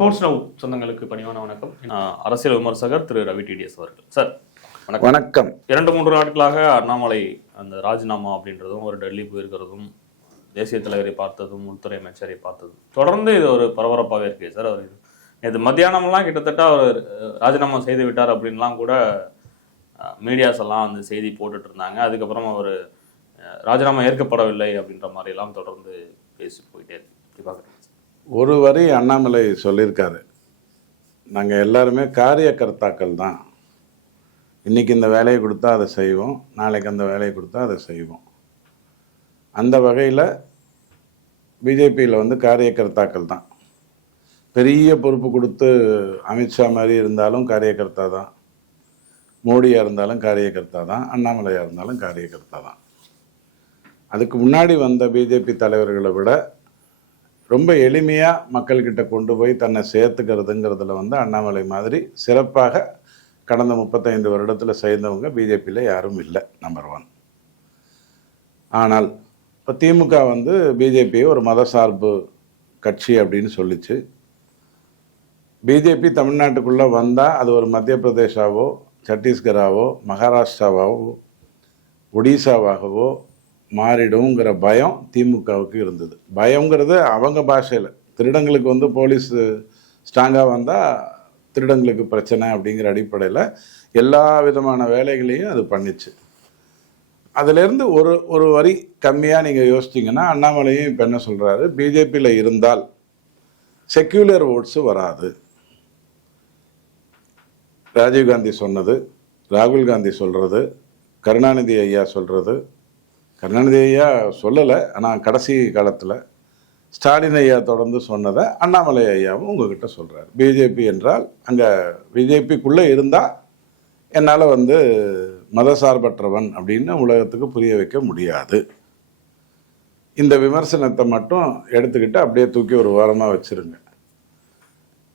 Sports now சொந்தங்களுக்கு பணிவான வணக்கம். அரசியல் விமர்சகர் திரு ரவி டிடிஎஸ் அவர்கள். சார் வணக்கம். 2-3 நாட்களாக அண்ணாமலை அந்த ராஜினாமா அப்படின்றதும், ஒரு டெல்லி போயிருக்கிறதும், தேசிய தலைவரை பார்த்ததும், உள்துறை அமைச்சரை பார்த்ததும் தொடர்ந்து இது ஒரு பரபரப்பாகவே இருக்கு சார். அவர் இது மத்தியானம்லாம் கிட்டத்தட்ட அவர் ராஜினாமா செய்து விட்டார் அப்படின்லாம் கூட மீடியாஸ் எல்லாம் அந்த செய்தி போட்டுட்டு இருந்தாங்க. அதுக்கப்புறம் அவர் ராஜினாமா ஏற்கப்படவில்லை அப்படின்ற மாதிரி எல்லாம் தொடர்ந்து பேசி போயிட்டே இருக்கு. ஒரு வரி அண்ணாமலை சொல்லியிருக்காரு, நாங்கள் எல்லாருமே காரியகர்த்தாக்கள் தான். இன்றைக்கி இந்த வேலையை கொடுத்தா அதை செய்வோம், நாளைக்கு அந்த வேலையை கொடுத்தா அதை செய்வோம். அந்த வகையில் பிஜேபியில் காரியகர்த்தாக்கள் தான். பெரிய பொறுப்பு கொடுத்து அமித்ஷா மாதிரி இருந்தாலும் காரியகர்த்தா தான், மோடியாக இருந்தாலும் காரியகர்த்தா தான், அண்ணாமலையாக இருந்தாலும் காரியகர்த்தா தான். அதுக்கு முன்னாடி வந்த பிஜேபி தலைவர்களை விட ரொம்ப எளிமையாக மக்கள்கிட்ட கொண்டு போய் தன்னை சேர்த்துக்கிறதுங்கிறதுல அண்ணாமலை மாதிரி சிறப்பாக கடந்த 35 வருடத்தில் செய்தவங்க பிஜேபியில் யாரும் இல்லை. நம்பர் 1. ஆனால் இப்போ திமுக பிஜேபியை ஒரு மதசார்பு கட்சி அப்படின்னு சொல்லிச்சு. பிஜேபி தமிழ்நாட்டுக்குள்ளே வந்தால் அது ஒரு மத்திய பிரதேசாவோ, சத்தீஸ்கராவோ, மகாராஷ்டிராவாவோ, ஒடிசாவாகவோ மாறிடுங்கிற பயம் திமுகவுக்கு இருந்தது. பயங்கிறது அவங்க பாஷையில், திருடங்களுக்கு போலீஸ் ஸ்ட்ராங்காக வந்தால் திருடங்களுக்கு பிரச்சனை அப்படிங்கிற அடிப்படையில் எல்லா விதமான வேலைகளையும் அது பண்ணிச்சு. அதிலேருந்து ஒரு வரி கம்மியாக நீங்கள் யோசிச்சிங்கன்னா, அண்ணாமலையும் இப்போ என்ன சொல்கிறாரு, பிஜேபியில் இருந்தால் செக்யூலர் ஓட்ஸு வராது. ராஜீவ்காந்தி சொன்னது, ராகுல் காந்தி சொல்கிறது, கருணாநிதி ஐயா சொல்கிறது, கருணாநிதி ஐயா சொல்லலை ஆனால் கடைசி காலத்தில் ஸ்டாலின் ஐயா தொடர்ந்து சொன்னதை அண்ணாமலை ஐயாவும் உங்ககிட்ட சொல்கிறார். பிஜேபி என்றால் அங்கே பிஜேபிக்குள்ளே இருந்தால் என்னால் மதசார்பற்றவன் அப்படின்னு உலகத்துக்கு புரிய வைக்க முடியாது. இந்த விமர்சனத்தை மட்டும் எடுத்துக்கிட்டு அப்படியே தூக்கி ஒரு வாரமாக வச்சுருங்க.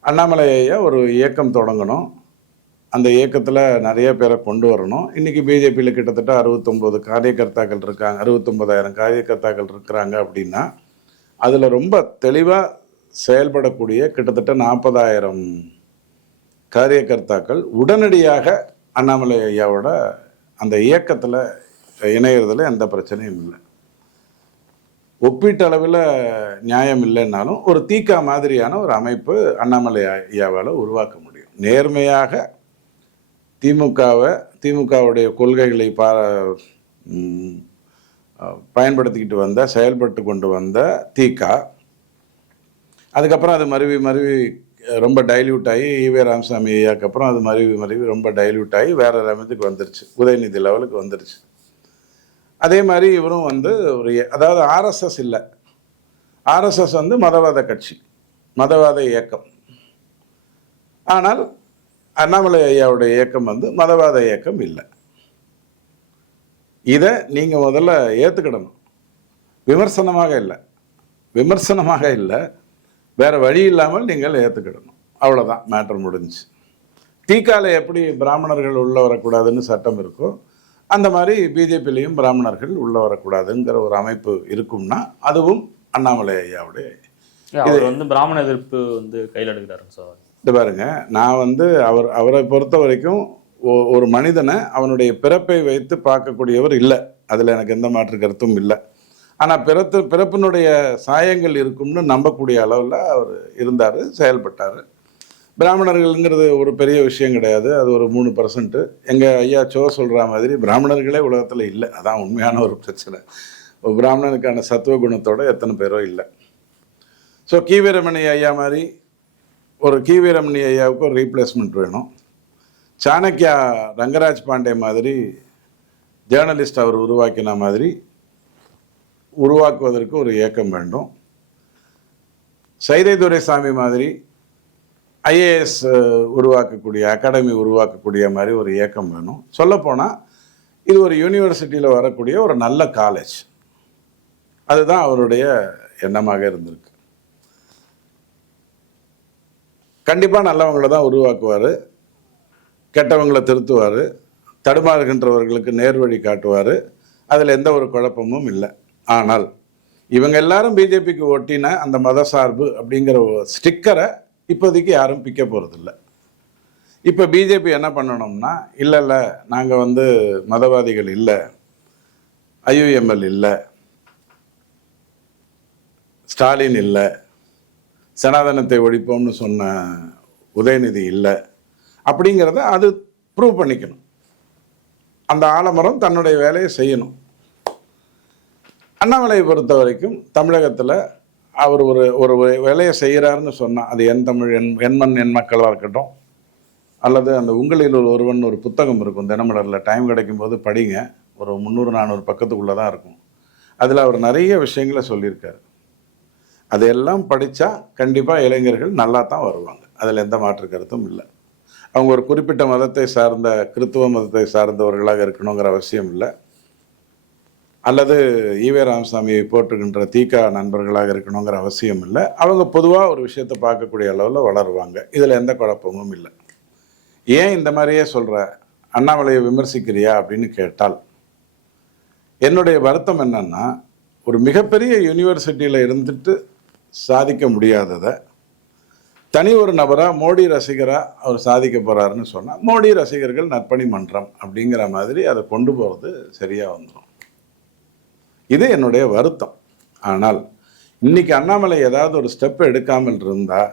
அண்ணாமலை ஐயா ஒரு இயக்கம் தொடங்கணும், அந்த இயக்கத்தில் நிறைய பேரை கொண்டு வரணும். இன்றைக்கி பிஜேபியில் கிட்டத்தட்ட 69 காரியகர்த்தாக்கள் இருக்காங்க, 69,000 காரியகர்த்தாக்கள் இருக்கிறாங்க. அப்படின்னா அதில் ரொம்ப தெளிவாக செயல்படக்கூடிய கிட்டத்தட்ட 40,000 காரியகர்த்தாக்கள் உடனடியாக அண்ணாமலை ஐயாவோட அந்த இயக்கத்தில் இணையிறதுல எந்த பிரச்சனையும் இல்லை. ஒப்பீட்டளவில் நியாயம் இல்லைன்னாலும் ஒரு தீக்கா மாதிரியான ஒரு அமைப்பு அண்ணாமலை ஐயாவால் உருவாக்க முடியும். நேர்மையாக திமுகவுடைய கொள்கைகளை பயன்படுத்திக்கிட்டு செயல்பட்டு கொண்டு வந்த தீகா, அதுக்கப்புறம் அது மருவி ரொம்ப டைல்யூட் ஆகி ஈவே ராமசாமி ஐயாக்கு அப்புறம் அது மருவி ரொம்ப டைல்யூட் ஆகி வேற ரமத்துக்கு வந்துருச்சு, உதயநிதி லெவலுக்கு வந்துருச்சு. அதே மாதிரி இவரும் அதாவது ஆர்எஸ்எஸ் இல்லை, ஆர்எஸ்எஸ் மதவாத கட்சி, மதவாத இயக்கம். ஆனால் அண்ணாமலை ஐயாவுடைய இயக்கம் மதவாத இயக்கம் இல்லை. இதை நீங்கள் முதல்ல ஏற்றுக்கிடணும். விமர்சனமாக இல்லை, வேற வழி இல்லாமல் நீங்கள் ஏற்றுக்கிடணும். அவ்வளோதான், மேட்டர் முடிஞ்சு. தீக்கால எப்படி பிராமணர்கள் உள்ள வரக்கூடாதுன்னு சட்டம் இருக்கோ, அந்த மாதிரி பிஜேபியிலையும் பிராமணர்கள் உள்ள வரக்கூடாதுங்கிற ஒரு அமைப்பு இருக்கும்னா அதுவும் அண்ணாமலை ஐயாவுடைய. பிராமண எதிர்ப்பு கையில் எடுக்கிறாரு சார். இது பாருங்க, நான் அவரை பொறுத்த வரைக்கும் ஒரு மனிதனை அவனுடைய பிறப்பை வைத்து பார்க்கக்கூடியவர் இல்லை, அதில் எனக்கு எந்த மாற்று கருத்தும் இல்லை. ஆனால் பிறப்பினுடைய சாயங்கள் இருக்கும்னு நம்பக்கூடிய அளவில் அவர் இருந்தார், செயல்பட்டார். பிராமணர்கள்ங்கிறது ஒரு பெரிய விஷயம் கிடையாது, அது ஒரு 3%. எங்கள் ஐயா சொல்கிற மாதிரி பிராமணர்களே உலகத்தில் இல்லை, அதான் உண்மையான ஒரு பிரச்சனை. ஒரு பிராமணனுக்கான சத்துவ குணத்தோடு எத்தனை பேரோ இல்லை. ஸோ கீவீரமணி ஐயா மாதிரி ஒரு கீவீரமணி ஐயாவுக்கு ஒரு ரீப்ளேஸ்மெண்ட் வேணும். சாணக்கியா ரங்கராஜ் பாண்டே மாதிரி ஜேர்னலிஸ்ட் அவர் உருவாக்கின மாதிரி உருவாக்குவதற்கு ஒரு இயக்கம் வேண்டும். சைதை துரைசாமி மாதிரி ஐஏஎஸ் உருவாக்கக்கூடிய, அகாடமி உருவாக்கக்கூடிய மாதிரி ஒரு இயக்கம் வேணும். சொல்லப்போனால் இது ஒரு யூனிவர்சிட்டியில் வரக்கூடிய ஒரு நல்ல காலேஜ். அதுதான் அவருடைய எண்ணமாக இருந்திருக்கு. கண்டிப்பாக நல்லவங்களை தான் உருவாக்குவார், கெட்டவங்களை திருத்துவார், தடுமாறுகின்றவர்களுக்கு நேர்வழி காட்டுவார். அதில் எந்த ஒரு குழப்பமும் இல்லை. ஆனால் இவங்க எல்லாரும் பிஜேபிக்கு ஒட்டின அந்த மதசார்பு அப்படிங்கிற ஸ்டிக்கரை இப்போதைக்கு யாரும் பிக்க போகிறதில்ல. இப்போ பிஜேபி என்ன பண்ணணும்னா, இல்லை நாங்கள் வந்து மதவாதிகள் இல்லை, ஐயுஎம்எல் இல்லை, ஸ்டாலின் இல்லை, சனாதனத்தை ஒழிப்போம்னு சொன்ன உதயநிதி இல்லை அப்படிங்கிறத அது ப்ரூவ் பண்ணிக்கணும். அந்த ஆலமரம் தன்னுடைய வேலையை செய்யணும். அண்ணாமலையை பொறுத்த வரைக்கும் தமிழகத்தில் அவர் ஒரு வேலையை செய்கிறாருன்னு சொன்னால், அது என் தமிழ் என் மண் என் மக்களாக இருக்கட்டும், அல்லது அந்த உங்களில் ஒருவன் ஒரு புத்தகம் இருக்கும் தினமலரில், டைம் கிடைக்கும் போது படிங்க, ஒரு 300-400 பக்கத்துக்குள்ளே தான் இருக்கும். அதில் அவர் நிறைய விஷயங்களை சொல்லியிருக்காரு. அதையெல்லாம் படித்தா கண்டிப்பாக இளைஞர்கள் நல்லா தான் வருவாங்க, அதில் எந்த மாற்று கருத்தும் இல்லை. அவங்க ஒரு குறிப்பிட்ட மதத்தை சார்ந்த கிறித்துவ மதத்தை சார்ந்தவர்களாக இருக்கணுங்கிற அவசியம் இல்லை, அல்லது ஈவே ராமசாமியை போற்றுகின்ற தீகா நண்பர்களாக இருக்கணுங்கிற அவசியம் இல்லை. அவங்க பொதுவாக ஒரு விஷயத்தை பார்க்கக்கூடிய அளவில் வளருவாங்க, இதில் எந்த குழப்பமும் இல்லை. ஏன் இந்த மாதிரியே சொல்கிற, அண்ணாமலையை விமர்சிக்கிறியா அப்படின்னு கேட்டால், என்னுடைய வருத்தம் என்னன்னா, ஒரு மிகப்பெரிய யூனிவர்சிட்டியில் இருந்துட்டு சாதிக்க முடியாததை தனி ஒரு நபராக மோடி ரசிகராக அவர் சாதிக்க போகிறாருன்னு சொன்னால், மோடி ரசிகர்கள் நற்பணி மன்றம் அப்படிங்கிற மாதிரி அதை கொண்டு போகிறது சரியாக வந்துடும். இது என்னுடைய வருத்தம். ஆனால் இன்னைக்கு அண்ணாமலை ஏதாவது ஒரு ஸ்டெப் எடுக்காமல் இருந்தால்,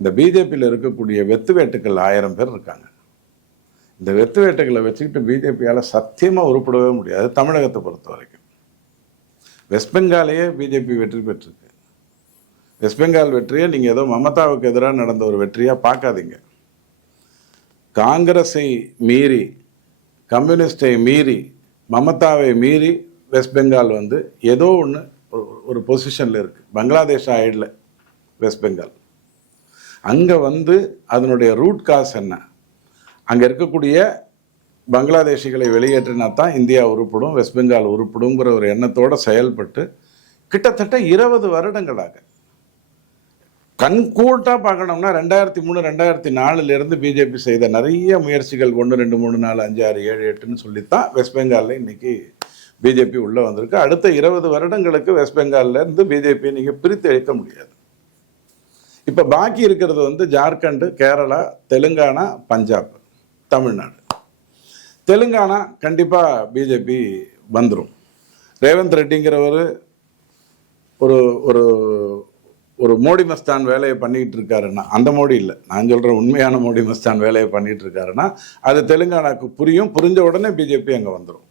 இந்த பிஜேபியில் இருக்கக்கூடிய வெத்து வேட்டுக்கள் 1000 பேர் இருக்காங்க. இந்த வெத்து வேட்டுக்களை வச்சுக்கிட்டு பிஜேபியால் சத்தியமாக உருப்படவே முடியாது. தமிழகத்தை பொறுத்த வரைக்கும் வெஸ்ட் பெங்காலையே பிஜேபி வெற்றி பெற்றிருக்கு. வெஸ்ட் பெங்கால் வெற்றியை நீங்கள் ஏதோ மமதாவுக்கு எதிராக நடந்த ஒரு வெற்றியாக பார்க்காதீங்க. காங்கிரஸை மீறி, கம்யூனிஸ்டை மீறி, மமதாவை மீறி வெஸ்ட் பெங்கால் வந்து ஏதோ ஒன்று ஒரு பொசிஷனில் இருக்குது. பங்களாதேஷ் ஆயிடல வெஸ்ட் பெங்கால். அங்கே வந்து அதனுடைய ரூட் காஸ் என்ன, அங்கே இருக்கக்கூடிய பங்களாதேஷிகளை வெளியேற்றினா தான் இந்தியா உருப்படும், வெஸ்ட் பெங்கால் உருப்படுங்கிற ஒரு எண்ணத்தோடு செயல்பட்டு கிட்டத்தட்ட 20 வருடங்களாக கண்கூட்டாக பார்க்கணும்னா 2003-2004 பிஜேபி செய்த நிறைய முயற்சிகள் 1 2 3 4 5 6 7 8ன்னு சொல்லித்தான் வெஸ்ட் பெங்காலில் இன்னைக்கு பிஜேபி உள்ளே வந்திருக்கு. அடுத்த 20 வருடங்களுக்கு வெஸ்ட் பெங்காலில் இருந்து பிஜேபியை நீங்கள் பிரித்து எடுக்க முடியாது. இப்போ பாக்கி இருக்கிறது வந்து ஜார்க்கண்டு, கேரளா, தெலுங்கானா, பஞ்சாப், தமிழ்நாடு. தெலுங்கானா கண்டிப்பாக பிஜேபி வந்துடும். ரேவந்த் ரெட்டிங்கிறவர் ஒரு ஒரு ஒரு மோடி மஸ்தான் வேலையை பண்ணிக்கிட்டு இருக்காருன்னா, அந்த மோடி இல்லை, நான் சொல்கிறேன் உண்மையான மோடி மஸ்தான் வேலையை பண்ணிகிட்டு இருக்காருன்னா, அது தெலுங்கானாவுக்கு புரியும். புரிஞ்ச உடனே பிஜேபி அங்கே வந்துடும்,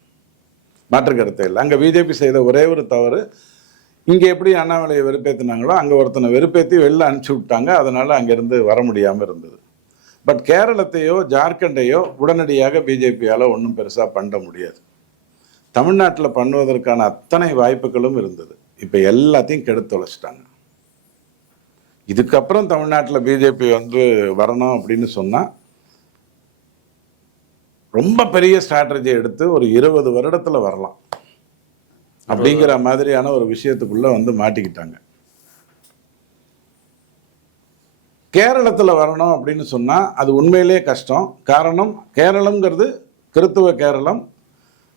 மாற்று கருத்தை இல்லை. அங்கே பிஜேபி செய்த ஒரே ஒரு தவறு, இங்கே எப்படி அண்ணாமலையை வெறுப்பேற்றினாங்களோ அங்கே ஒருத்தனை வெறுப்பேற்றி வெளில அனுப்பிச்சி விட்டாங்க. அதனால் அங்கேருந்து வர முடியாமல் இருந்தது. பட் கேரளத்தையோ ஜார்க்கண்டையோ உடனடியாக பிஜேபியால் ஒன்றும் பெருசாக பண்ண முடியாது. தமிழ்நாட்டில் பண்ணுவதற்கான அத்தனை வாய்ப்புகளும் இருந்தது. இப்போ எல்லாத்தையும் கெடுத்து தொலைச்சிட்டாங்க. இதுக்கப்புறம் தமிழ்நாட்டில் பிஜேபி வந்து வரணும் அப்படின்னு சொன்னால் ரொம்ப பெரிய ஸ்ட்ராட்டஜி எடுத்து ஒரு 20 வருடத்தில் வரலாம் அப்படிங்கிற மாதிரியான ஒரு விஷயத்துக்குள்ள வந்து மாட்டிக்கிட்டாங்க. கேரளத்தில் வரணும் அப்படின்னு சொன்னால் அது உண்மையிலே கஷ்டம். காரணம், கேரளம்ங்கிறது கிறித்துவ கேரளம்,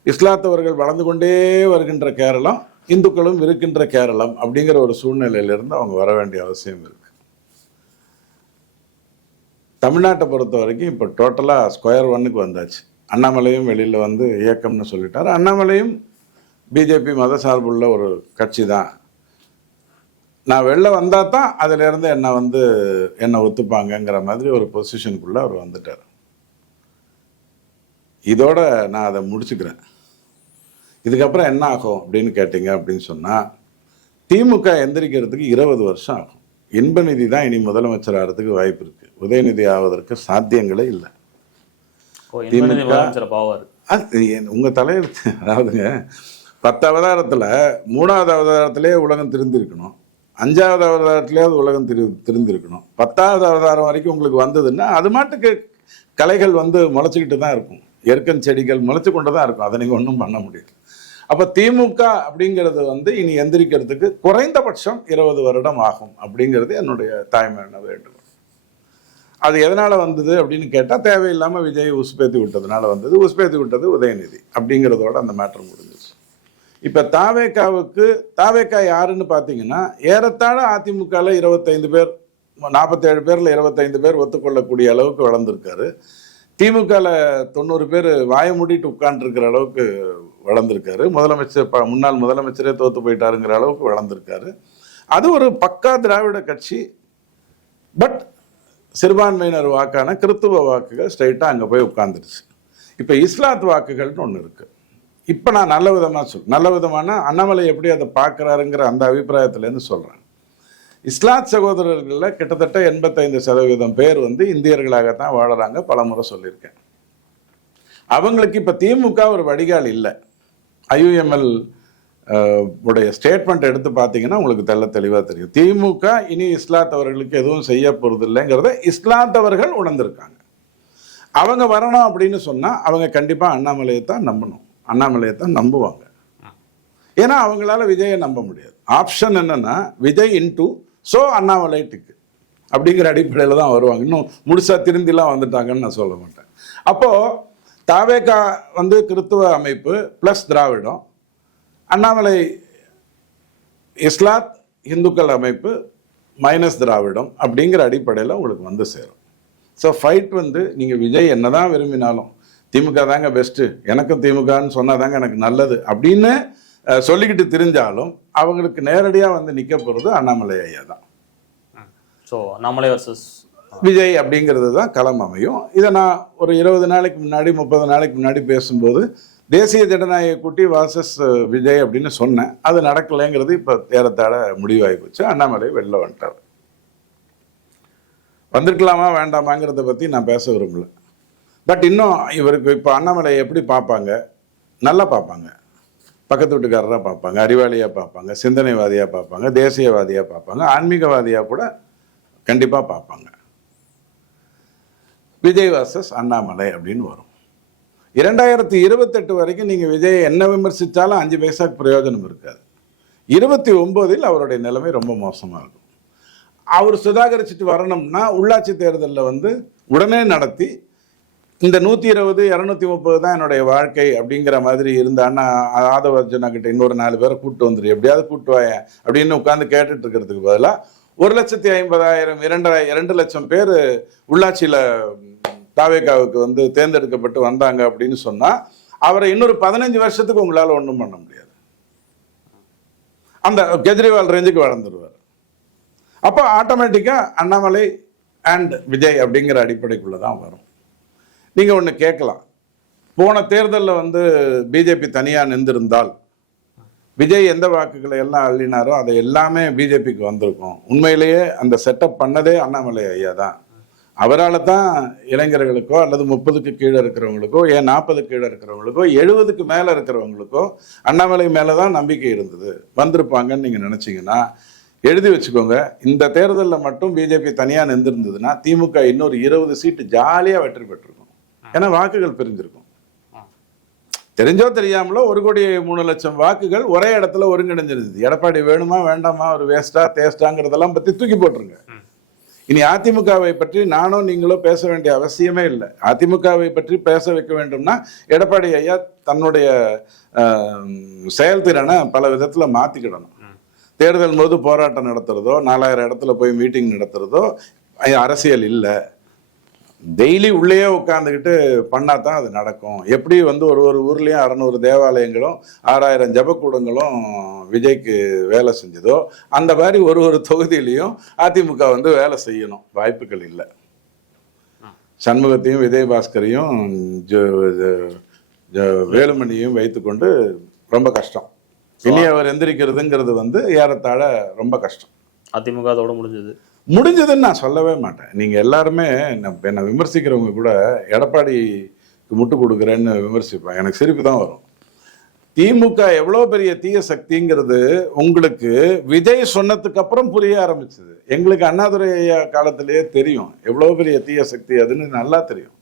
இஸ்லாத்தவர்கள் வளர்ந்து கொண்டே வருகின்ற கேரளம், இந்துக்களும் இருக்கின்ற கேரளம் அப்படிங்கிற ஒரு சூழ்நிலையிலிருந்து அவங்க வர வேண்டிய அவசியம் இருக்கு. தமிழ்நாட்டை பொறுத்த வரைக்கும் இப்போ டோட்டலாக ஸ்கொயர் 1க்கு வந்தாச்சு. அண்ணாமலையும் வெளியில் வந்து இயக்கம்னு சொல்லிட்டார். அண்ணாமலையும் பிஜேபி மத சார்புள்ள ஒரு கட்சி தான், நான் வெளில வந்தால் தான் அதிலேருந்து என்னை ஒத்துப்பாங்கங்கிற மாதிரி ஒரு பொசிஷனுக்குள்ளே அவர் வந்துட்டார். இதோட நான் அதை முடிச்சுக்கிறேன். இதுக்கப்புறம் என்ன ஆகும் அப்படின்னு கேட்டிங்க அப்படின்னு சொன்னால், திமுக எந்திரிக்கிறதுக்கு 20 வருஷம் ஆகும். இன்பநிதி தான் இனி முதலமைச்சர் ஆகிறதுக்கு வாய்ப்பு இருக்குது. உதயநிதி ஆவதற்கு சாத்தியங்களே இல்லை. உங்கள் தலையெழுத்து. அதாவதுங்க, 10 அவதாரத்தில் 3வது அவதாரத்திலே உலகம் திருந்திருக்கணும், 5வது அவதாரத்திலேயாவது உலகம் திருந்திருக்கணும். 10வது அவதாரம் வரைக்கும் உங்களுக்கு வந்ததுன்னா அது மாட்டுக்கு கலைகள் வந்து முளைச்சிக்கிட்டு தான் இருக்கும், எருக்கன் செடிகள் முளைச்சு கொண்டு தான் இருக்கும். அதை நீங்கள் ஒன்றும் பண்ண முடியாது. அப்போ திமுக அப்படிங்கிறது வந்து இனி எந்திரிக்கிறதுக்கு குறைந்தபட்சம் 20 வருடம் ஆகும் அப்படிங்கிறது என்னுடைய தாய்மையான வேண்டுகோள். அது எதனால் வந்தது அப்படின்னு கேட்டால், தேவையில்லாமல் விஜய் உசுப்பேத்தி விட்டதுனால வந்தது. உசுப்பேத்தி விட்டது உதயநிதி அப்படிங்கிறதோட அந்த மேட்டர் முடிஞ்சிச்சு. இப்போ தாவேக்கா யாருன்னு பார்த்தீங்கன்னா, ஏறத்தாழ அதிமுகவில் 25 பேர் 47 பேர்ல 25 பேர் ஒத்துக்கொள்ளக்கூடிய அளவுக்கு வளர்ந்துருக்காரு. திமுகவில் 90 பேர் வாய மூடிட்டு உட்கார்ந்துருக்கிற அளவுக்கு வளர்ந்துருக்காரு. முன்னாள் முதலமைச்சரே தோத்து போயிட்டாருங்கிற அளவுக்கு வளர்ந்துருக்காரு. அது ஒரு பக்கா திராவிட கட்சி. பட் சிறுபான்மையினர் வாக்கான கிறித்துவ வாக்குகள் ஸ்ட்ரைட்டாக அங்கே போய் உட்கார்ந்துருச்சு. இப்போ இஸ்லாத் வாக்குகள்னு ஒன்று இருக்கு. இப்போ நான் நல்ல விதமான அண்ணாமலை எப்படி அதை பார்க்குறாருங்கிற அந்த அபிப்பிராயத்துலேருந்து சொல்கிறேன். இஸ்லாத் சகோதரர்களில் கிட்டத்தட்ட 85% பேர் வந்து இந்தியர்களாகத்தான் வாழறாங்க. பல முறை சொல்லியிருக்கேன். அவங்களுக்கு இப்போ திமுக ஒரு வடிகால் இல்லை. IUML உடைய ஸ்டேட்மெண்ட் எடுத்து பார்த்தீங்கன்னா உங்களுக்கு தெளிவாக தெரியும். திமுக இனி இஸ்லாத்தவர்களுக்கு எதுவும் செய்ய போகிறது இல்லைங்கிறத இஸ்லாத்தவர்கள் உணர்ந்திருக்காங்க. அவங்க வரணும் அப்படின்னு சொன்னால் அவங்க கண்டிப்பாக அண்ணாமலையை தான் நம்பணும், அண்ணாமலையை தான் நம்புவாங்க. ஏன்னா அவங்களால விஜயை நம்ப முடியாது. ஆப்ஷன் என்னன்னா விஜய் இன்டு ஸோ அண்ணாமலை டிக்கு அப்படிங்கிற அடிப்படையில் தான் வருவாங்க. இன்னும் முழுசா திருந்திலாம் வந்துட்டாங்கன்னு நான் சொல்ல மாட்டேன். அப்போது தாவேகா வந்து கிறித்துவ அமைப்பு ப்ளஸ் திராவிடம், அண்ணாமலை இஸ்லாத் இந்துக்கள் அமைப்பு மைனஸ் திராவிடம் அப்படிங்கிற அடிப்படையில் உங்களுக்கு வந்து சேரும். ஸோ ஃபைட் வந்து நீங்கள் விஜய் என்னதான் விரும்பினாலும் திமுக தாங்க பெஸ்ட்டு, எனக்கும் திமுகன்னு சொன்னாதாங்க எனக்கு நல்லது அப்படின்னு சொல்லிக்கிட்டு தெரிஞ்சாலும் அவங்களுக்கு நேரடியாக வந்து நிற்க போகிறது அண்ணாமலை ஐயா தான். ஸோ அண்ணாமலை வர்சஸ் விஜய் அப்படிங்கிறது தான் களம் அமையும். இதை நான் ஒரு 20 நாளைக்கு முன்னாடி 30 நாளைக்கு முன்னாடி பேசும்போது தேசிய ஜனநாயக கூட்டி வாசஸ் விஜய் அப்படின்னு சொன்னேன். அது நடக்கலைங்கிறது இப்போ ஏறத்தாழ முடிவாகி போச்சு. அண்ணாமலை வெளில வந்துட்டார். வந்திருக்கலாமா வேண்டாமாங்கிறத பற்றி நான் பேச விரும்பல. பட் இன்னும் இவருக்கு இப்போ அண்ணாமலை எப்படி பார்ப்பாங்க? நல்லா பார்ப்பாங்க. பக்கத்து வீட்டுக்காரராக பார்ப்பாங்க, அறிவாளியாக பார்ப்பாங்க, சிந்தனைவாதியாக பார்ப்பாங்க, தேசியவாதியாக பார்ப்பாங்க, ஆன்மீகவாதியாக கூட கண்டிப்பாக பார்ப்பாங்க. விஜய் வாசஸ் அண்ணாமலை அப்படின்னு வரும். 2028 வரைக்கும் நீங்கள் விஜயை என்ன விமர்சித்தாலும் 5 பைசாக்கு பிரயோஜனம் இருக்காது. 29 அவருடைய நிலைமை ரொம்ப மோசமாக இருக்கும். அவர் சுதாகரிச்சுட்டு வரணும்னா உள்ளாட்சி தேர்தலில் வந்து உடனே நடத்தி இந்த 120 230 தான் என்னுடைய வாழ்க்கை அப்படிங்கிற மாதிரி இருந்தான்னா ஆதவ அர்ஜுனா கிட்ட இன்னொரு 4 பேரை கூப்பிட்டு வந்துரு, எப்படியாவது கூப்பிட்டு வாயேன் அப்படின்னு உட்காந்து கேட்டுட்டு இருக்கிறதுக்கு பதிலாக 1,50,000 2 லட்சம் பேர் உள்ளாட்சியில் தாவேகாவுக்கு வந்து தேர்ந்தெடுக்கப்பட்டு வந்தாங்க அப்படின்னு சொன்னால் அவரை இன்னொரு 15 வருஷத்துக்கு உங்களால் ஒன்றும் பண்ண முடியாது. அந்த கெஜ்ரிவால் ரேஞ்சுக்கு வளர்ந்துருவார். அப்போ ஆட்டோமேட்டிக்காக அண்ணாமலை அண்ட் விஜய் அப்படிங்கிற அடிப்படைக்குள்ளே தான் வரும். நீங்கள் ஒன்று கேட்கலாம், போன தேர்தலில் வந்து பிஜேபி தனியாக நின்றிருந்தால் விஜய் எந்த வாக்குகளை எல்லாம் அள்ளினாரோ அதை எல்லாமே பிஜேபிக்கு வந்திருக்கும். உண்மையிலேயே அந்த செட்டப் பண்ணதே அண்ணாமலை ஐயா தான். அவரால் தான் இளைஞர்களுக்கோ அல்லது 30க்கு கீழே இருக்கிறவங்களுக்கோ, ஏன் 40க்கு கீழே இருக்கிறவங்களுக்கோ, 70க்கு மேலே இருக்கிறவங்களுக்கோ அண்ணாமலை மேலே தான் நம்பிக்கை இருந்தது. வந்திருப்பாங்கன்னு நீங்கள் நினச்சிங்கன்னா எழுதி வச்சுக்கோங்க. இந்த தேர்தலில் மட்டும் பிஜேபி தனியாக நின்றுருந்ததுன்னா திமுக இன்னொரு 20 சீட்டு ஜாலியாக வெற்றி பெற்றிருக்கும். ஏன்னா வாக்குகள் பிரிஞ்சிருக்கும். தெரிஞ்சோ தெரியாமலோ 1,03,00,000 வாக்குகள் ஒரே இடத்துல ஒருங்கிணைஞ்சிருந்தது. எடப்பாடி வேணுமா வேண்டாமா, ஒரு வேஸ்டா தேஸ்டாங்கிறதெல்லாம் பற்றி தூக்கி போட்டுருங்க. இனி அதிமுகவை பற்றி நானோ நீங்களோ பேச வேண்டிய அவசியமே இல்லை. அதிமுகவை பற்றி பேச வைக்க வேண்டும்னா எடப்பாடி ஐயா தன்னுடைய செயல்திறனை பல விதத்தில் மாற்றிக்கிடணும். தேர்தல் போது போராட்டம் நடத்துறதோ 4000 இடத்துல போய் மீட்டிங் நடத்துறதோ அரசியல் இல்லை. டெய்லி உள்ளேயே உட்காந்துக்கிட்டு பண்ணால் தான் அது நடக்கும். எப்படி வந்து ஒரு ஊர்லேயும் 600 தேவாலயங்களும் 6000 ஜபக்கூடங்களும் விஜய்க்கு வேலை செஞ்சதோ அந்த மாதிரி ஒரு தொகுதியிலையும் அதிமுக வந்து வேலை செய்யணும். வாய்ப்புகள் இல்லை. சண்முகத்தையும் விஜயபாஸ்கரையும் வேலுமணியையும் வைத்துக்கொண்டு ரொம்ப கஷ்டம். இனி அவர் எந்திரிக்கிறதுங்கிறது வந்து ஏறத்தாழ ரொம்ப கஷ்டம். அதிமுக அதோட முடிஞ்சதுன்னு நான் சொல்லவே மாட்டேன். நீங்கள் எல்லாருமே என்னை விமர்சிக்கிறவங்க கூட எடப்பாடிக்கு முட்டு கொடுக்குறேன்னு விமர்சிப்பாங்க. எனக்கு சிரிப்பு தான் வரும். திமுக எவ்வளோ பெரிய தீய சக்திங்கிறது உங்களுக்கு விஜய் சொன்னதுக்கு அப்புறம் புரிய ஆரம்பிச்சது. எங்களுக்கு அண்ணாதுரை ஐயா காலத்திலேயே தெரியும் எவ்வளோ பெரிய தீய சக்தி அதுன்னு நல்லா தெரியும்.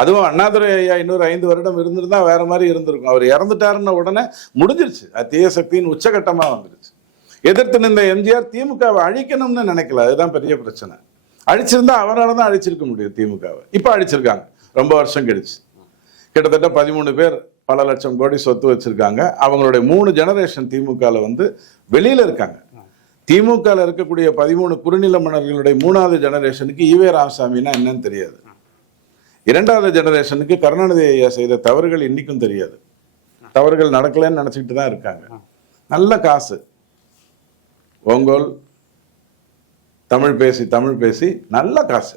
அதுவும் அண்ணாதுரை ஐயா இன்னொரு 5 வருடம் இருந்திருந்தா வேற மாதிரி இருந்திருக்கும். அவர் இறந்துட்டாருன்னு உடனே முடிஞ்சிருச்சு. அது தீய சக்தியின் உச்சகட்டமாக வந்துருச்சு. எதிர்த்து நின்ற எம்ஜிஆர் திமுகவை அழிக்கணும்னு நினைக்கல. அதுதான் பெரிய பிரச்சனை. அழிச்சிருந்தா அவரால் தான் அழிச்சிருக்க முடியும் திமுகவை. இப்போ அழிச்சிருக்காங்க. ரொம்ப வருஷம் கழிச்சு கிட்டத்தட்ட 13 பேர் பல லட்சம் கோடி சொத்து வச்சிருக்காங்க. அவங்களுடைய 3 ஜெனரேஷன் திமுகவில் வந்து வெளியில இருக்காங்க. திமுகவில் இருக்கக்கூடிய 13 குறுநில மன்னர்களுடைய 3வது ஜெனரேஷனுக்கு ஈவே ராமசாமின்னா என்னன்னு தெரியாது. 2வது ஜெனரேஷனுக்கு கருணாநிதி ஐயா செய்த தவறுகள் இன்னைக்கும் தெரியாது. தவறுகள் நடக்கலன்னு நினைச்சிட்டு தான் இருக்காங்க. நல்ல காசு, ஓங்கோல் தமிழ் பேசி நல்ல காசு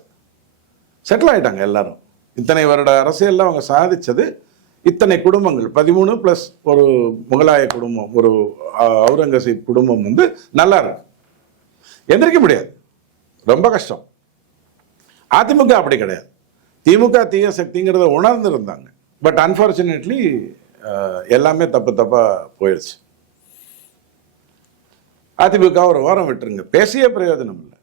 செட்டில் ஆயிட்டாங்க எல்லாரும். இத்தனை வருட அரசியல்ல அவங்க சாதிச்சது இத்தனை குடும்பங்கள் 13 பிளஸ் ஒரு முகலாய குடும்பம், ஒரு அவுரங்கசீப் குடும்பம் வந்து நல்லா இருக்கு. எந்திரிக்க முடியாது, ரொம்ப கஷ்டம். அதிமுக அப்படி கிடையாது. திமுக தீய சக்திங்கிறத உணர்ந்திருந்தாங்க. பட் அன்பார்ச்சுனேட்லி எல்லாமே தப்பா போயிடுச்சு. அதிமுக ஒரு ஓரம் விட்டுருங்க, பேசிய பிரயோஜனம் இல்லை.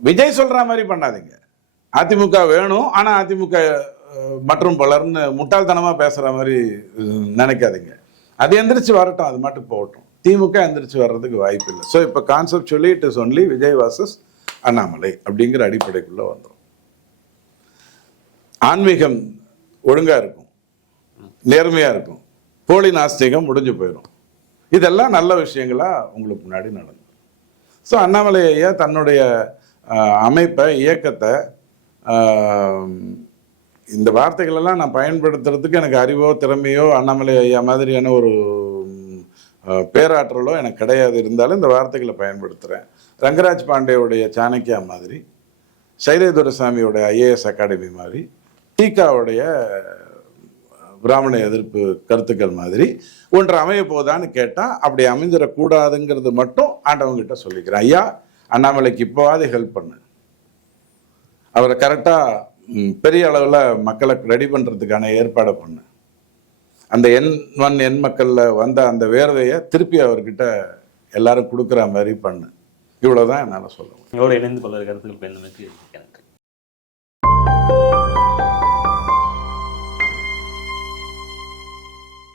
விஜய் சொல்ற மாதிரி பண்ணாதீங்க. அதிமுக வேணும், ஆனா அதிமுக மற்றும் பலர்னு முட்டாள்தனமா பேசுற மாதிரி நினைக்காதீங்க. அது எந்திரிச்சு வரட்டும், அது மட்டும் போகட்டும். திமுக எந்திரிச்சு வர்றதுக்கு வாய்ப்பு இல்லை. ஸோ இப்போ conceptually it is only Vijay versus Annamalai அப்படிங்கிற அடிப்படைக்குள்ள வந்துடும். ஆன்மீகம் ஒழுங்கா இருக்கும், நேர்மையா இருக்கும், போலி நாஸ்திகம் முடிஞ்சு போயிடும். இதெல்லாம் நல்ல விஷயங்களா உங்களுக்கு முன்னாடி நடந்தது. ஸோ அண்ணாமலை ஐயா தன்னுடைய அமைப்பை, இயக்கத்தை, இந்த வார்த்தைகளெல்லாம் நான் பயன்படுத்துறதுக்கு எனக்கு அறிவோ திறமையோ அண்ணாமலை ஐயா மாதிரியான ஒரு பேராற்றலோ எனக்கு கிடையாது. இருந்தாலும் இந்த வார்த்தைகளை பயன்படுத்துகிறேன். ரங்கராஜ் பாண்டேவுடைய சாணக்கியா மாதிரி, சைலே துரைசாமியோட ஐஏஎஸ் அகாடமி மாதிரி, டீகாவுடைய பிராமண எதிர்ப்பு கருத்துக்கள் மாதிரி ஒன்று அமைய போதான்னு கேட்டால் அப்படி அமைஞ்சிடக்கூடாதுங்கிறது மட்டும் ஆண்டவங்கிட்ட சொல்லிக்கிறேன். ஐயா, அண்ணாமலைக்கு இப்போவாது ஹெல்ப் பண்ணு. அவரை கரெக்டாக பெரிய அளவில் மக்களை ரெடி பண்ணுறதுக்கான ஏற்பாடை பண்ணு. அந்த எண் மக்களில் வந்த அந்த வேர்வையை திருப்பி அவர்கிட்ட எல்லாரும் கொடுக்குற மாதிரி பண்ணு. இவ்வளோதான் என்னால் சொல்ல முடியும். இவ்வளோ இணைந்து பல்வேறு கருத்துக்கள் பயந்து